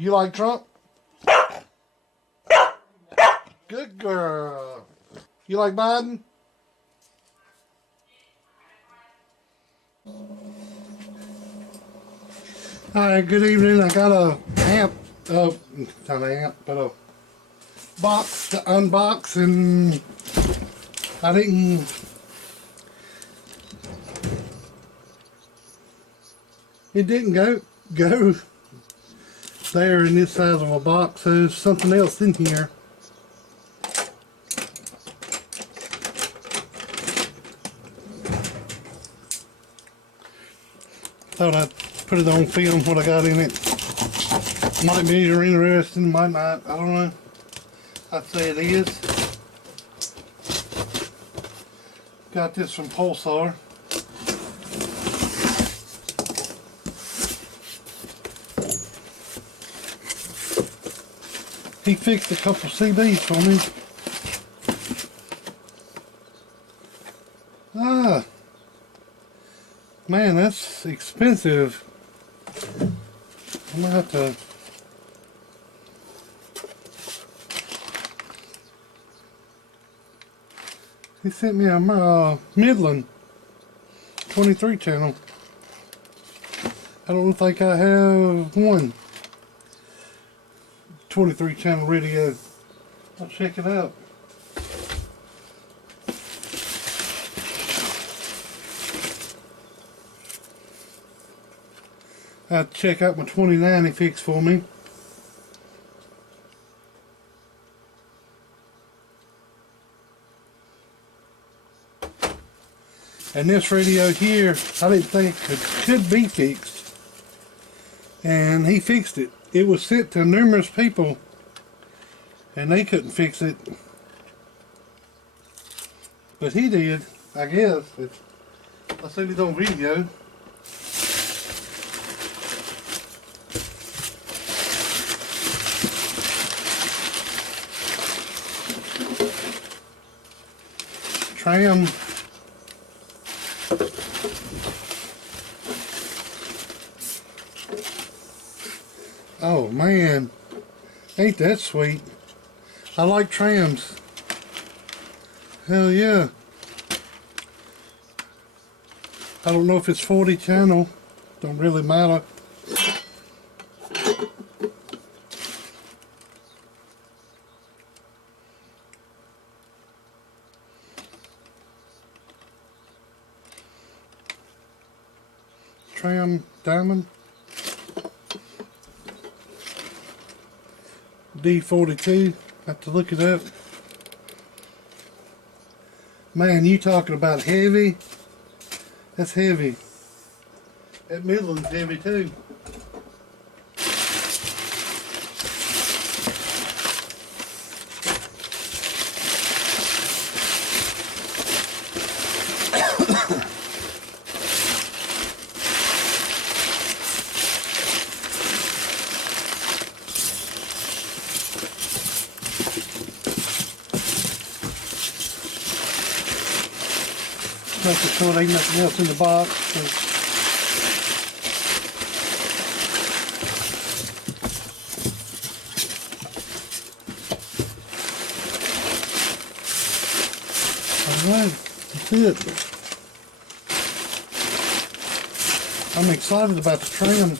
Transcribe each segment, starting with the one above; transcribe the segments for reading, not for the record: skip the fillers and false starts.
You like Trump? Good girl. You like Biden? Alright, good evening. I got a amp, not an amp, but a box to unbox, and I didn't it didn't go there in this size of a box, so there's something else in here. Thought I'd put it on film what I got in it. Might be interesting, might not, I don't know. I'd say it is. Got this from Pulsar. He fixed a couple CDs for me. Ah, man, that's expensive. I'm gonna have to. He sent me a Midland 23 channel. I don't think I have one 23 channel radio. I'll check it out. I'll check out my 29 he fixed for me. And this radio here, I didn't think it could be fixed. And he fixed it. It was sent to numerous people and they couldn't fix it. But he did, I guess. I seen it on video. Tram. Oh man, ain't that sweet. I like trams. Hell yeah. I don't know if it's 40 channel, don't really matter. Tram diamond. D42, have to look it up. Man, you talking about heavy? That's heavy. That Midland's heavy too. Making sure there ain't nothing else in the box. Alright, that's it. I'm excited about the tram.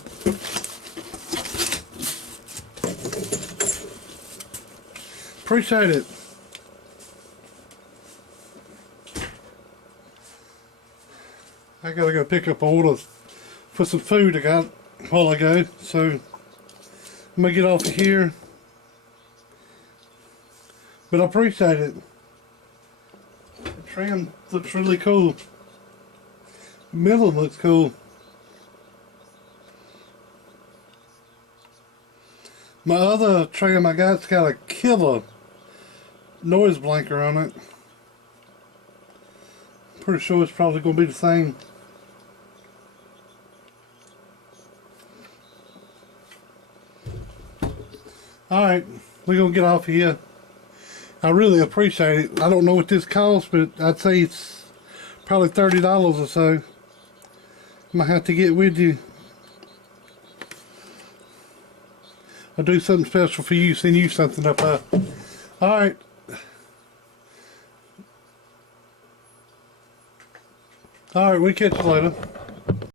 Appreciate it. I gotta go pick up orders for some food I got while I go, so I'm gonna get off of here. But I appreciate it. The tram looks really cool. The middle looks cool. My other tram I got's got a killer noise blanker on it. Pretty sure it's probably gonna be the same. Alright, we're going to get off here. I really appreciate it. I don't know what this costs, but I'd say it's probably $30 or so. I might have to get with you. I'll do something special for you, send you something up high. Alright. Alright, we catch you later.